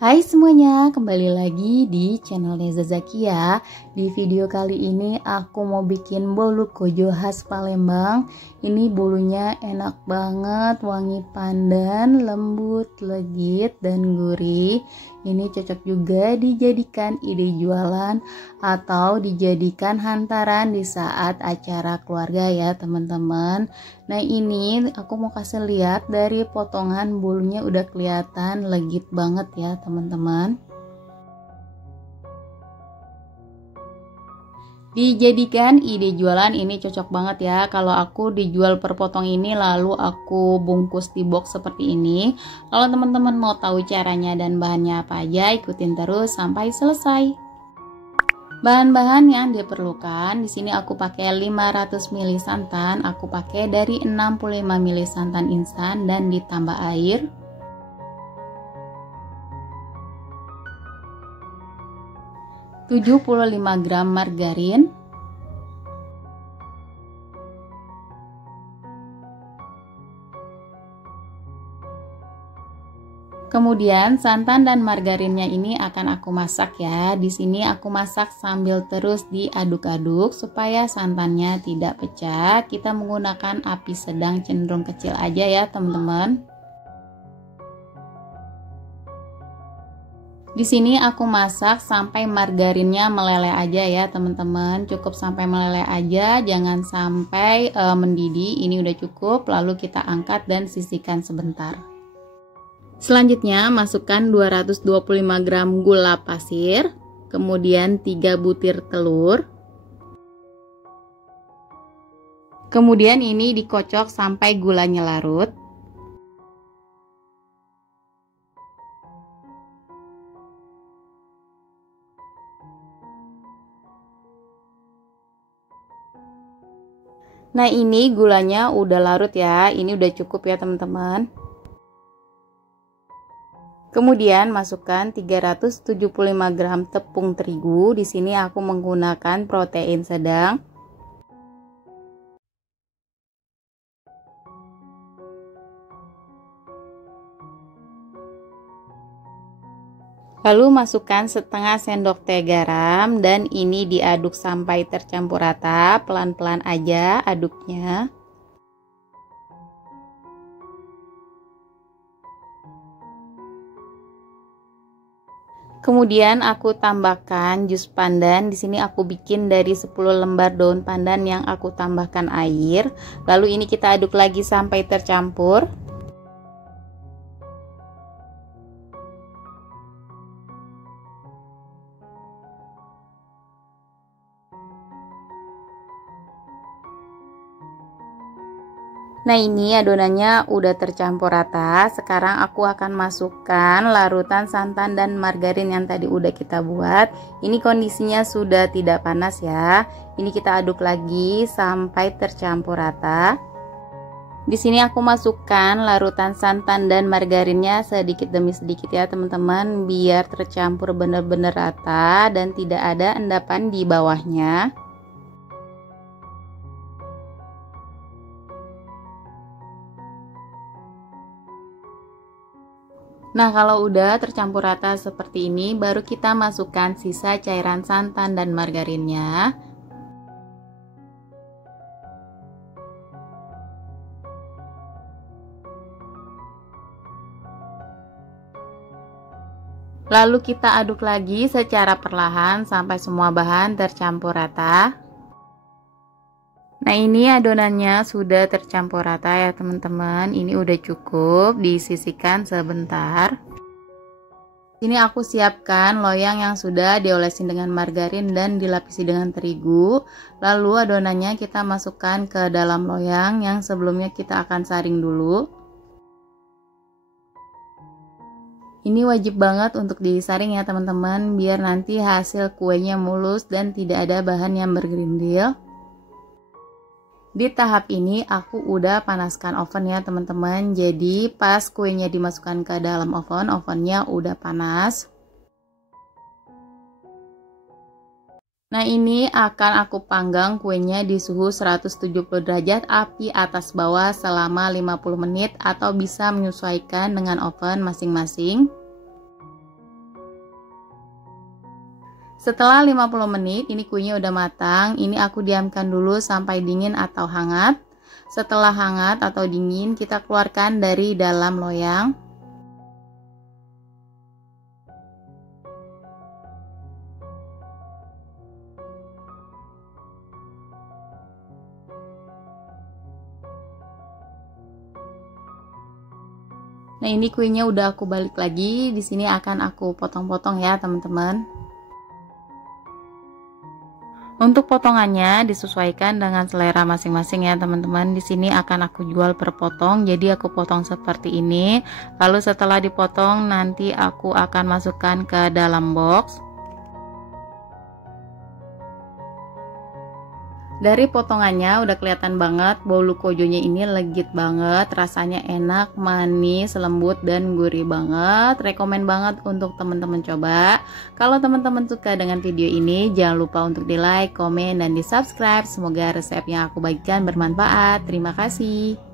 Hai semuanya, kembali lagi di channel Neza Zakia. Di video kali ini aku mau bikin bolu kojo khas Palembang. Ini bolunya enak banget, wangi pandan, lembut, legit, dan gurih. Ini cocok juga dijadikan ide jualan atau dijadikan hantaran di saat acara keluarga ya teman-teman. Nah ini aku mau kasih lihat dari potongan bolunya udah kelihatan legit banget ya teman-teman. Dijadikan ide jualan ini cocok banget ya. Kalau aku dijual per potong ini lalu aku bungkus di box seperti ini. Kalau teman-teman mau tahu caranya dan bahannya apa aja, ikutin terus sampai selesai. Bahan-bahan yang diperlukan di sini aku pakai 500 ml santan, aku pakai dari 65 ml santan instan dan ditambah air. Tujuh 75 gram margarin. Kemudian santan dan margarinnya ini akan aku masak ya. Di sini aku masak sambil terus diaduk-aduk supaya santannya tidak pecah. Kita menggunakan api sedang cenderung kecil aja ya teman-teman. Di sini aku masak sampai margarinnya meleleh aja ya teman-teman. Cukup sampai meleleh aja, jangan sampai mendidih. Ini udah cukup, lalu kita angkat dan sisihkan sebentar. Selanjutnya masukkan 225 gram gula pasir, kemudian 3 butir telur. Kemudian ini dikocok sampai gulanya larut. Nah ini gulanya udah larut ya, ini udah cukup ya teman-teman. Kemudian masukkan 375 gram tepung terigu. Di sini aku menggunakan protein sedang. Lalu masukkan setengah sendok teh garam dan ini diaduk sampai tercampur rata, pelan-pelan aja aduknya. Kemudian aku tambahkan jus pandan. Di sini aku bikin dari 10 lembar daun pandan yang aku tambahkan air. Lalu ini kita aduk lagi sampai tercampur. Nah ini adonannya udah tercampur rata. Sekarang aku akan masukkan larutan santan dan margarin yang tadi udah kita buat. Ini kondisinya sudah tidak panas ya. Ini kita aduk lagi sampai tercampur rata. Di sini aku masukkan larutan santan dan margarinnya sedikit demi sedikit ya teman-teman, biar tercampur benar-benar rata dan tidak ada endapan di bawahnya. Nah kalau udah tercampur rata seperti ini, baru kita masukkan sisa cairan santan dan margarinnya. Lalu kita aduk lagi secara perlahan sampai semua bahan tercampur rata. Nah ini adonannya sudah tercampur rata ya teman-teman. Ini udah cukup, disisihkan sebentar. Ini aku siapkan loyang yang sudah diolesin dengan margarin dan dilapisi dengan terigu. Lalu adonannya kita masukkan ke dalam loyang yang sebelumnya kita akan saring dulu. Ini wajib banget untuk disaring ya teman-teman, biar nanti hasil kuenya mulus dan tidak ada bahan yang bergerindil. Di tahap ini aku udah panaskan oven ya teman-teman. Jadi pas kuenya dimasukkan ke dalam oven, ovennya udah panas. Nah ini akan aku panggang kuenya di suhu 170 derajat api atas bawah selama 50 menit atau bisa menyesuaikan dengan oven masing-masing. Setelah 50 menit ini kuenya udah matang. Ini aku diamkan dulu sampai dingin atau hangat. Setelah hangat atau dingin kita keluarkan dari dalam loyang. Nah, ini kuenya udah aku balik lagi. Di sini akan aku potong-potong ya, teman-teman. Untuk potongannya disesuaikan dengan selera masing-masing ya, teman-teman. Di sini akan aku jual per potong. Jadi aku potong seperti ini. Lalu setelah dipotong nanti aku akan masukkan ke dalam box. Dari potongannya udah kelihatan banget bolu kojonya ini legit banget, rasanya enak, manis, lembut dan gurih banget. Rekomen banget untuk teman-teman coba. Kalau teman-teman suka dengan video ini, jangan lupa untuk di like, komen, dan di subscribe. Semoga resep yang aku bagikan bermanfaat. Terima kasih.